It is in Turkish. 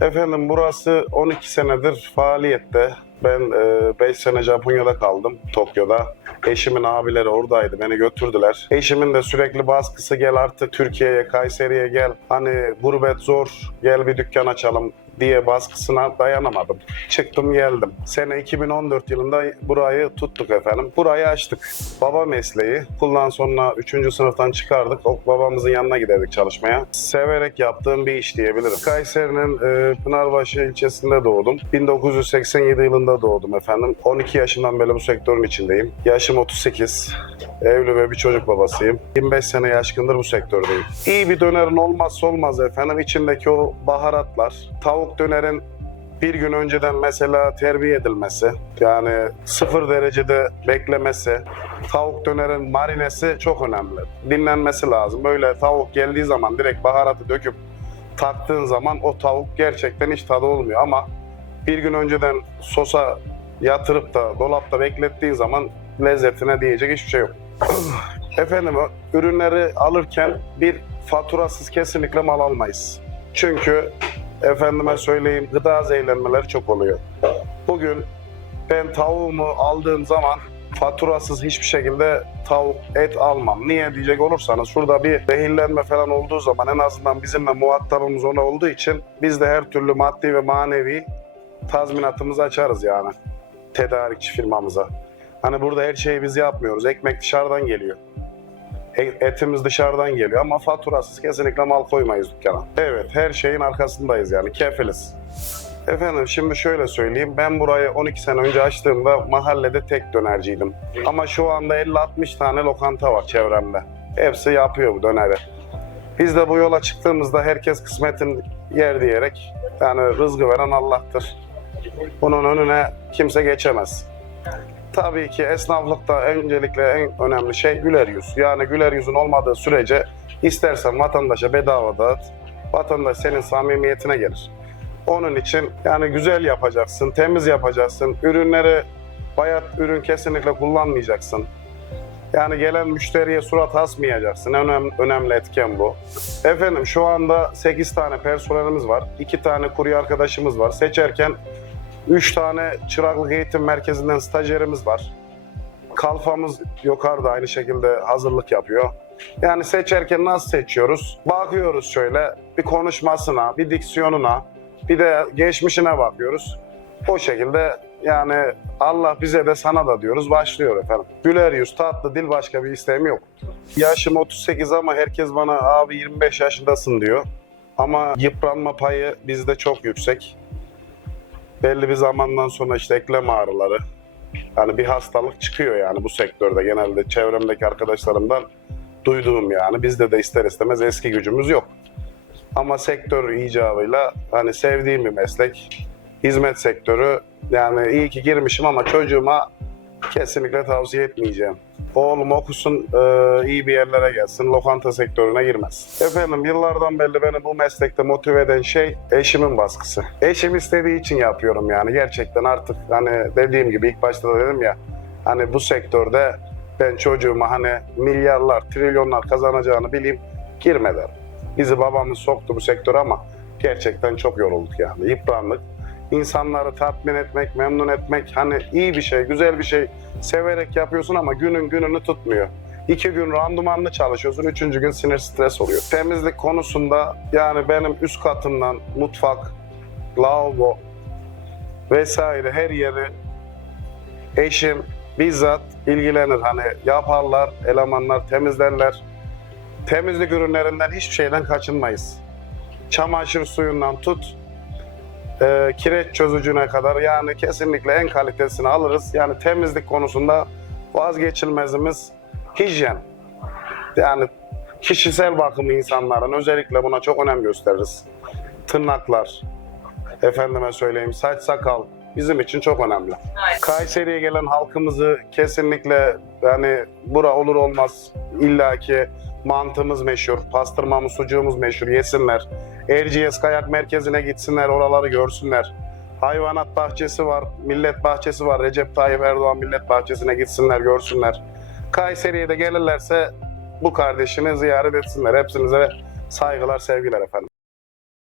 Efendim burası 12 senedir faaliyette. Ben 5 sene Japonya'da kaldım, Tokyo'da. Eşimin abileri oradaydı, beni götürdüler. Eşimin de sürekli baskısı gel artık Türkiye'ye, Kayseri'ye gel. Hani gurbet zor, gel bir dükkan açalım diye baskısına dayanamadım. Çıktım geldim. Sene 2014 yılında burayı tuttuk efendim. Burayı açtık. Baba mesleği. Okuldan sonra 3. sınıftan çıkardık. O babamızın yanına giderdik çalışmaya. Severek yaptığım bir iş diyebilirim. Kayseri'nin e, Pınarbaşı ilçesinde doğdum. 1987 yılında doğdum efendim. 12 yaşından beri bu sektörün içindeyim. Yaşım 38. Evli ve bir çocuk babasıyım. 25 sene yaşkındır bu sektördeyim. İyi bir dönerin olmazsa olmaz efendim. İçindeki o baharatlar. Tavuk dönerin bir gün önceden mesela terbiye edilmesi, yani sıfır derecede beklemesi, tavuk dönerin marinesi çok önemli. Dinlenmesi lazım. Böyle tavuk geldiği zaman direkt baharatı döküp taktığın zaman o tavuk gerçekten hiç tadı olmuyor ama bir gün önceden sosa yatırıp da dolapta beklettiğin zaman lezzetine diyecek hiçbir şey yok. Efendim ürünleri alırken bir faturasız kesinlikle mal almayız. Çünkü efendime söyleyeyim gıda zehirlenmeleri çok oluyor. Bugün ben tavuğumu aldığım zaman faturasız hiçbir şekilde tavuk, et almam. Niye diyecek olursanız şurada bir zehirlenme falan olduğu zaman en azından bizimle muhatabımız ona olduğu için biz de her türlü maddi ve manevi tazminatımızı açarız yani tedarikçi firmamıza. Hani burada her şeyi biz yapmıyoruz. Ekmek dışarıdan geliyor. E- Etimiz dışarıdan geliyor ama faturasız kesinlikle mal koymayız dükkana. Evet her şeyin arkasındayız yani kefiliz. Efendim şimdi şöyle söyleyeyim. Ben burayı 12 sene önce açtığımda mahallede tek dönerciydim. Ama şu anda 50-60 tane lokanta var çevremde. Hepsi yapıyor bu döneri. Biz de bu yola çıktığımızda herkes kısmetin yer diyerek yani rızkı veren Allah'tır. Bunun önüne kimse geçemez. Tabii ki esnaflıkta öncelikle en önemli şey güler yüz. Yani güler yüzün olmadığı sürece istersen vatandaşa bedava dağıt, vatandaş senin samimiyetine gelir. Onun için yani güzel yapacaksın, temiz yapacaksın, ürünleri bayat ürün kesinlikle kullanmayacaksın. Yani gelen müşteriye surat asmayacaksın. En önemli, önemli etken bu. Efendim şu anda 8 tane personelimiz var. 2 tane kurye arkadaşımız var. Seçerken 3 tane çıraklık eğitim merkezinden stajyerimiz var. Kalfamız yukarıda aynı şekilde hazırlık yapıyor. Yani seçerken nasıl seçiyoruz? Bakıyoruz şöyle bir konuşmasına, bir diksiyonuna, bir de geçmişine bakıyoruz. O şekilde yani Allah bize de sana da diyoruz başlıyor efendim. Güler yüz, tatlı dil başka bir isteğim yok. Yaşım 38 ama herkes bana abi 25 yaşındasın diyor. Ama yıpranma payı bizde çok yüksek belli bir zamandan sonra işte eklem ağrıları yani bir hastalık çıkıyor yani bu sektörde genelde çevremdeki arkadaşlarımdan duyduğum yani bizde de ister istemez eski gücümüz yok. Ama sektör icabıyla hani sevdiğim bir meslek. Hizmet sektörü yani iyi ki girmişim ama çocuğuma kesinlikle tavsiye etmeyeceğim. Oğlum okusun, e, iyi bir yerlere gelsin, lokanta sektörüne girmez. Efendim yıllardan beri beni bu meslekte motive eden şey eşimin baskısı. Eşim istediği için yapıyorum yani gerçekten artık hani dediğim gibi ilk başta da dedim ya hani bu sektörde ben çocuğuma hani milyarlar, trilyonlar kazanacağını bileyim girme derim. Bizi babamız soktu bu sektöre ama gerçekten çok yorulduk yani yıprandık. İnsanları tatmin etmek, memnun etmek hani iyi bir şey, güzel bir şey severek yapıyorsun ama günün gününü tutmuyor. İki gün randımanlı çalışıyorsun, üçüncü gün sinir stres oluyor. Temizlik konusunda yani benim üst katımdan mutfak, lavabo vesaire her yeri eşim bizzat ilgilenir. Hani yaparlar, elemanlar temizlerler. Temizlik ürünlerinden hiçbir şeyden kaçınmayız. Çamaşır suyundan tut, e, kireç çözücüne kadar yani kesinlikle en kalitesini alırız. Yani temizlik konusunda vazgeçilmezimiz hijyen. Yani kişisel bakımı insanların özellikle buna çok önem gösteririz. Tırnaklar, efendime söyleyeyim saç sakal bizim için çok önemli. Kayseri'ye gelen halkımızı kesinlikle yani bura olur olmaz illaki mantımız meşhur, pastırmamız, sucuğumuz meşhur yesinler. Erciyes Kayak Merkezi'ne gitsinler, oraları görsünler. Hayvanat bahçesi var, millet bahçesi var. Recep Tayyip Erdoğan millet bahçesine gitsinler, görsünler. Kayseri'ye de gelirlerse bu kardeşini ziyaret etsinler. Hepsinize saygılar, sevgiler efendim.